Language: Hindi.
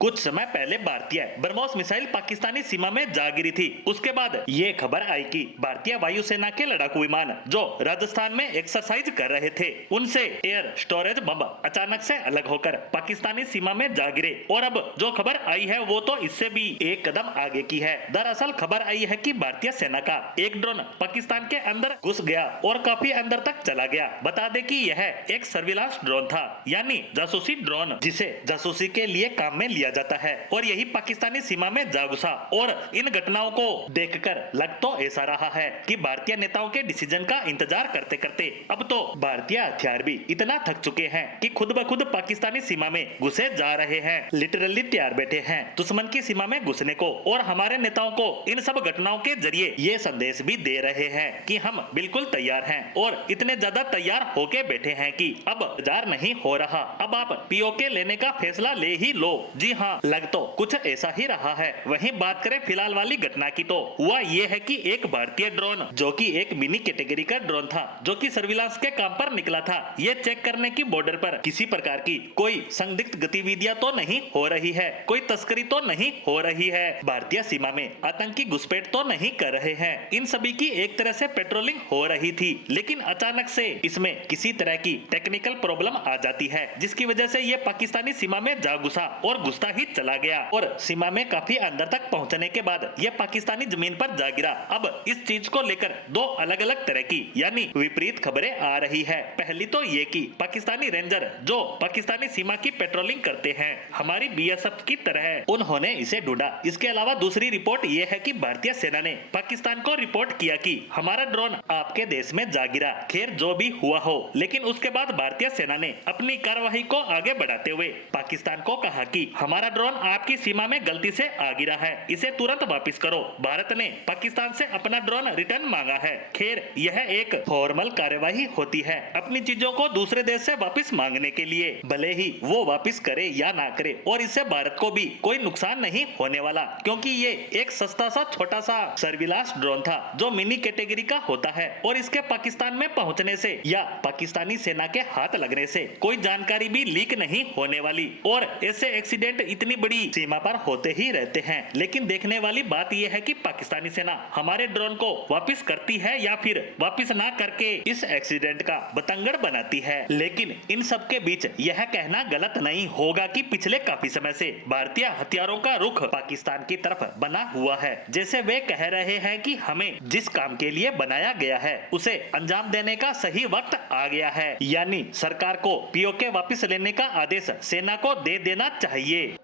कुछ समय पहले भारतीय ब्रह्मोस मिसाइल पाकिस्तानी सीमा में जा गिरी थी। उसके बाद ये खबर आई कि भारतीय वायुसेना के लड़ाकू विमान जो राजस्थान में एक्सरसाइज कर रहे थे, उनसे एयर स्टोरेज बम अचानक से अलग होकर पाकिस्तानी सीमा में जा गिरे। और अब जो खबर आई है वो तो इससे भी एक कदम आगे की है। दरअसल खबर आई है कि भारतीय सेना का एक ड्रोन पाकिस्तान के अंदर घुस गया और काफी अंदर तक चला गया। बता दें कि यह एक सर्विलांस ड्रोन था, यानी जासूसी ड्रोन, जिसे जासूसी के लिए काम में लिया जाता है। और यही पाकिस्तानी सीमा में जा घुसा। और इन घटनाओं को देखकर लग तो ऐसा रहा है कि भारतीय नेताओं के डिसीजन का इंतजार करते करते अब तो भारतीय हथियार भी इतना थक चुके हैं कि खुद ब खुद पाकिस्तानी सीमा में घुसे जा रहे हैं। लिटरली तैयार बैठे हैं दुश्मन की सीमा में घुसने को। और हमारे नेताओं को इन सब घटनाओं के जरिए ये संदेश भी दे रहे हैं कि हम बिल्कुल तैयार हैं। और इतने ज्यादा तैयार होके बैठे हैं कि अब इंतजार नहीं हो रहा, अब आप पीओके लेने का फैसला ले ही लो। जी हाँ, लग तो कुछ ऐसा ही रहा है। वहीं बात करें फिलहाल वाली घटना की, तो हुआ ये है कि एक भारतीय ड्रोन, जो कि एक मिनी कैटेगरी का ड्रोन था, जो कि सर्विलांस के काम पर निकला था, ये चेक करने की बॉर्डर पर किसी प्रकार की कोई संदिग्ध गतिविधियां तो नहीं हो रही है, कोई तस्करी तो नहीं हो रही है, भारतीय सीमा में आतंकी घुसपैठ तो नहीं कर रहे हैं, इन सभी की एक तरह से पेट्रोलिंग हो रही थी। लेकिन अचानक से इसमें किसी तरह की टेक्निकल प्रॉब्लम आ जाती है, जिसकी वजह से ये पाकिस्तानी सीमा में जा घुसा और घुसता ही चला गया। और सीमा में काफी अंदर तक पहुंचने के बाद यह पाकिस्तानी जमीन पर जा गिरा। अब इस चीज को लेकर दो अलग अलग तरह की यानी विपरीत खबरें आ रही है। पहली तो ये कि पाकिस्तानी रेंजर जो पाकिस्तानी सीमा की पेट्रोलिंग करते हैं, हमारी बीएसएफ की तरह, उन्होंने इसे ढूंढा। इसके अलावा दूसरी रिपोर्ट ये है कि भारतीय सेना ने पाकिस्तान को रिपोर्ट किया कि हमारा ड्रोन आपके देश में जा गिरा। खैर जो भी हुआ हो, लेकिन उसके बाद भारतीय सेना ने अपनी कार्यवाही को आगे बढ़ाते हुए पाकिस्तान को कहा कि हमारा ड्रोन आपकी सीमा में गलती से आ गिरा है, इसे तुरंत वापस करो। भारत ने पाकिस्तान से अपना ड्रोन रिटर्न मांगा है। खैर यह एक फॉर्मल कार्यवाही होती है अपनी चीजों को दूसरे देश से वापस मांगने के लिए, भले ही वो वापस करे या ना करे। और इससे भारत को भी कोई नुकसान नहीं होने वाला, क्योंकि ये एक सस्ता सा छोटा सा सर्विलांस ड्रोन था जो मिनी कैटेगरी का होता है। और इसके पाकिस्तान में पहुंचने से या पाकिस्तानी सेना के हाथ लगने से कोई जानकारी भी लीक नहीं होने वाली। और ऐसे एक्सीडेंट इतनी बड़ी सीमा पर होते ही रहते हैं। लेकिन देखने वाली बात यह है कि पाकिस्तानी सेना हमारे ड्रोन को वापस करती है या फिर वापस ना करके इस एक्सीडेंट का बतंगड़ बनाती है। लेकिन इन सब के बीच यह कहना गलत नहीं होगा कि पिछले काफी समय से भारतीय हथियारों का रुख पाकिस्तान की तरफ बना हुआ है। जैसे वे कह रहे हैं कि हमें जिस काम के लिए बनाया गया है उसे अंजाम देने का सही वक्त आ गया है, यानी सरकार को पीओके वापस लेने का आदेश सेना को दे देना चाहिए।